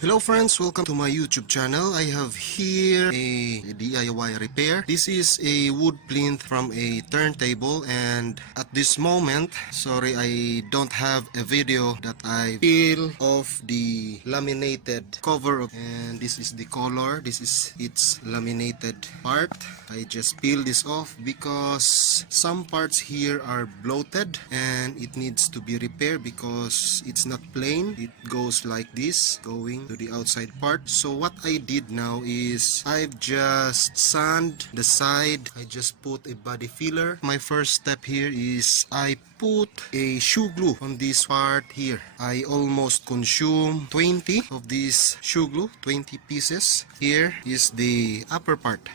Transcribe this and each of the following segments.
Hello friends, welcome to my YouTube channel. I have here a DIY repair. This is a wood plinth from a turntable, and at this moment, sorry, I don't have a video that I peel off the laminated cover of, and this is the color. This is its laminated part. I just peel this off because some parts here are bloated and it needs to be repaired because it's not plain. It goes like this, going to the outside part. So what I did now is I've just sanded the side. I just put a body filler. My first step here is I put a shoe glue on this part here. I almost consume 20 of this shoe glue, 20 pieces. Here is the upper part.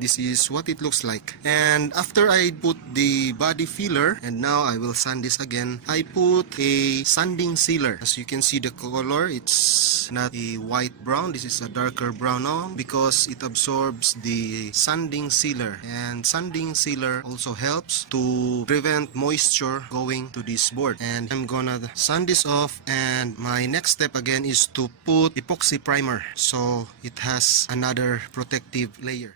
This is what it looks like. And after I put the body filler, and now I will sand this again, I put a sanding sealer. As you can see the color, it's not a white brown. This is a darker brown now because it absorbs the sanding sealer. And sanding sealer also helps to prevent moisture going to this board. And I'm gonna sand this off, and my next step again is to put epoxy primer so it has another protective layer.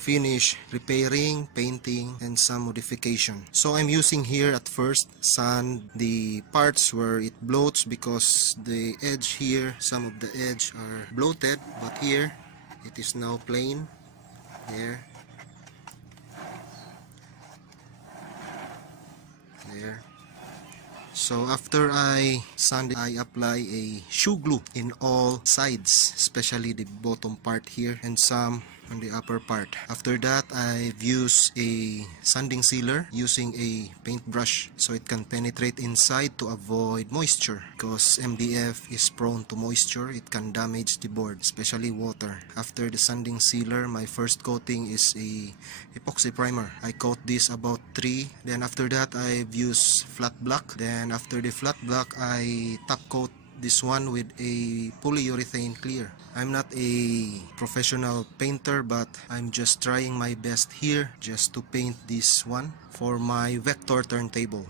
Finish repairing, painting, and some modification. So I'm using here at first sand the parts where it bloats because the edge here, some of the edge are bloated, but here it is now plain. There, there. So after I sand it, I apply a shoe glue in all sides, especially the bottom part here and some on the upper part. After that, I've used a sanding sealer using a paintbrush so it can penetrate inside to avoid moisture, because MDF is prone to moisture. It can damage the board, especially water. After the sanding sealer, my first coating is a epoxy primer. I coat this about 3. Then after that, I've used flat black. Then after the flat black, I top coat this one with a polyurethane clear. I'm not a professional painter, but I'm just trying my best here just to paint this one for my vector turntable.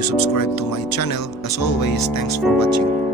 Subscribe to my channel. As always, thanks for watching.